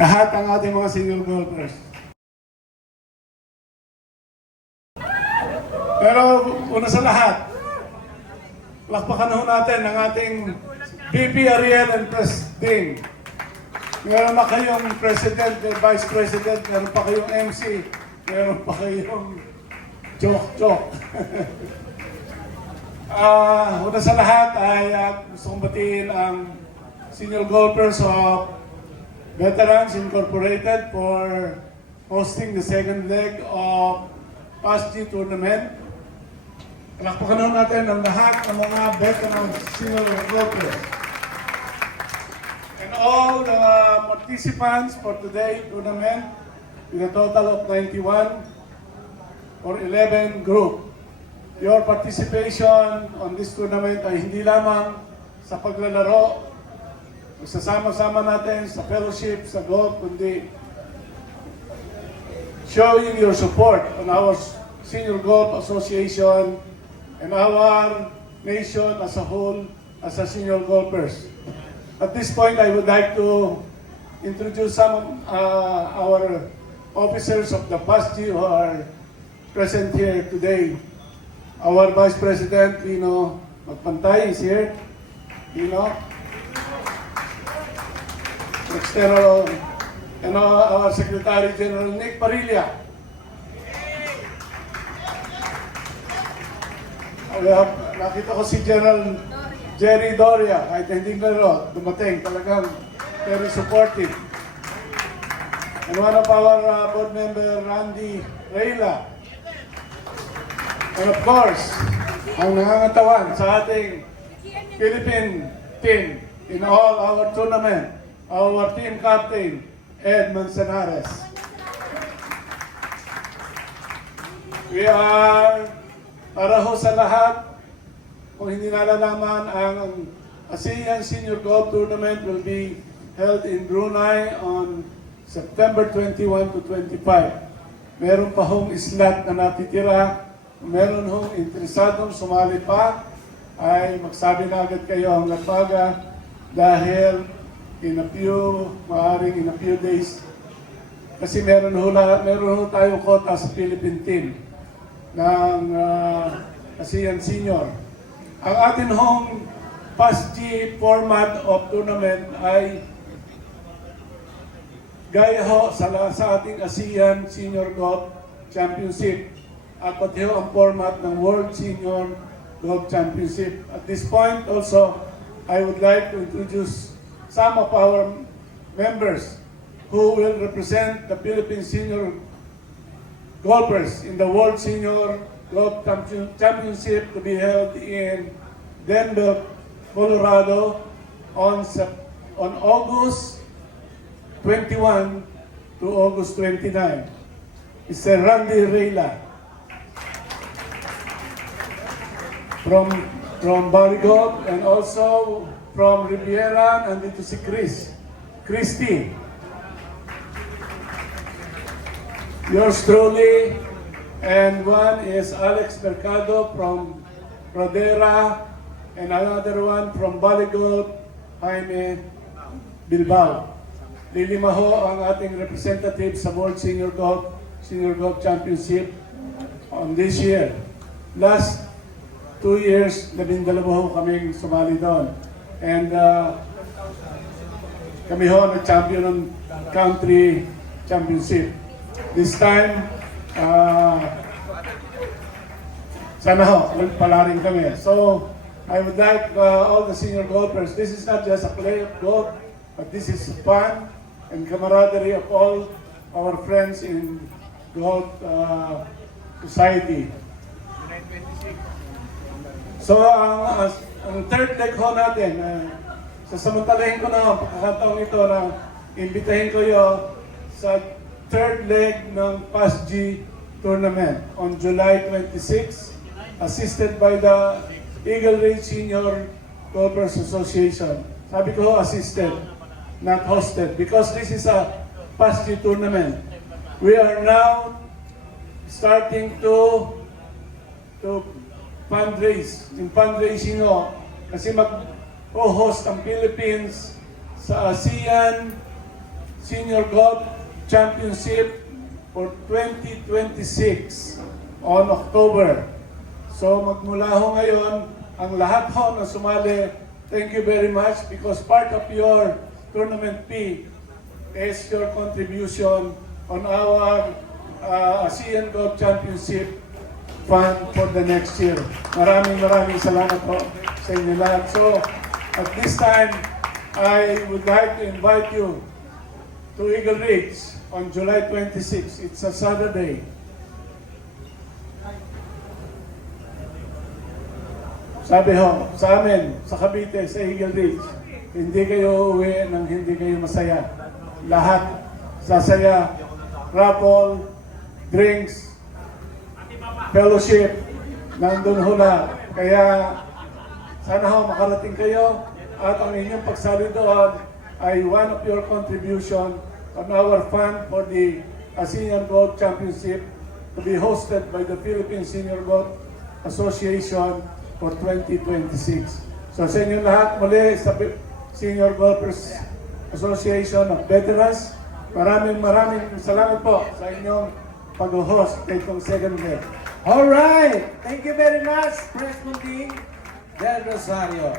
lahat ng ating mga senior golfers. Pero una sa lahat, lakpakan ho natin ang ating VP Ariel and Press Team. Meron na kayong President, Vice President, meron pa kayong MC, meron pa kayong joke. Una sa lahat ay gusto kong batiin ang senior golfers of Veterans Incorporated for hosting the second leg of PASG tournament. Palakpakan natin ang lahat ng mga veterans senior golfers. And all the participants for today's tournament with a total of 91 or 11 group. Your participation on this tournament ay hindi lamang sa paglalaro, magsasama-sama natin sa fellowship, sa golf, kundi showing your support on our Senior Golf Association and our nation as a whole as a senior golfers. At this point, I would like to introduce some of our officers of the PASG who are present here today. Our Vice President, Lino Magpantay, is here. Lino. External, and our Secretary General, Nick Parilla. Nakita ko si General Jerry Doria, kahit hindi laro, dumating, talagang very supportive. And one of our board member, Randy Reyla. And of course, ang nangangatawan sa ating Philippine team in all our tournament, our team captain, Ed Manzanares. We are, para ho sa lahat, kung hindi nalalaman, ang ASEAN Senior Golf Tournament will be held in Brunei on September 21 to 25. Meron pa hong slot na natitira. Meron hong interesadong sumali pa, ay magsabi na agad kayo ang nagpaga dahil maaring in a few days, kasi meron ho tayong quota sa Philippine team ng ASEAN Senior. Ang atin hong PASG format of tournament ay gaya ho sa ating ASEAN Senior Golf Championship at pati ho ang format ng World Senior Golf Championship. At this point also, I would like to introduce some of our members who will represent the Philippine senior golfers in the World Senior Golf Championship to be held in Denver, Colorado on August 21 to August 29. Mr. Randy Reyla from Bali Golf, and also from Riviera, and dito si Christy. Yours truly, and one is Alex Mercado from Pradera, and another one from Bali Golf, Jaime Bilbao. Lilima ho ang ating representative sa World Senior Golf Championship on this year. Last 2 years, 12 ho kaming sumali doon. And kami ho nag-champion ng country championship. This time, sana ho, pala rin kami. So, I would like all the senior golfers, this is not just a play of golf, but this is fun and camaraderie of all our friends in golf society. So, ang third leg ho natin, sasamantalahin ko na pagkakataong ito na imbitahin ko yo sa third leg ng PASG tournament on July 26, assisted by the Eagle Ridge Senior Golfers Association. Sabi ko ho, assisted, not hosted, because this is a PASG tournament. We are now starting to fundraising ho, kasi mag-host ang Philippines sa ASEAN Senior Golf Championship for 2026 on October. So magmula ho ngayon, ang lahat ho na sumali, thank you very much because part of your tournament fee is your contribution on our ASEAN Golf Championship fund for the next year. Maraming salamat po sa inyo lahat. So, at this time, I would like to invite you to Eagle Ridge on July 26. It's a Saturday. Sabi ho, sa amin, sa Cavite, sa Eagle Ridge, hindi kayo uuwi nang hindi kayo masaya. Lahat sasaya, raffle, drinks, fellowship, nandun ho lahat. Kaya sana ho makarating kayo at ang inyong pagsali doon ay one of your contribution on our fund for the ASEAN Golf Championship to be hosted by the Philippine Senior Golf Association for 2026. So sa inyo lahat muli sa Senior Golfers Association of Veterans, maraming salamat po sa inyong pag-host kay itong second day. Alright! Thank you very much, Press Munding del Rosario.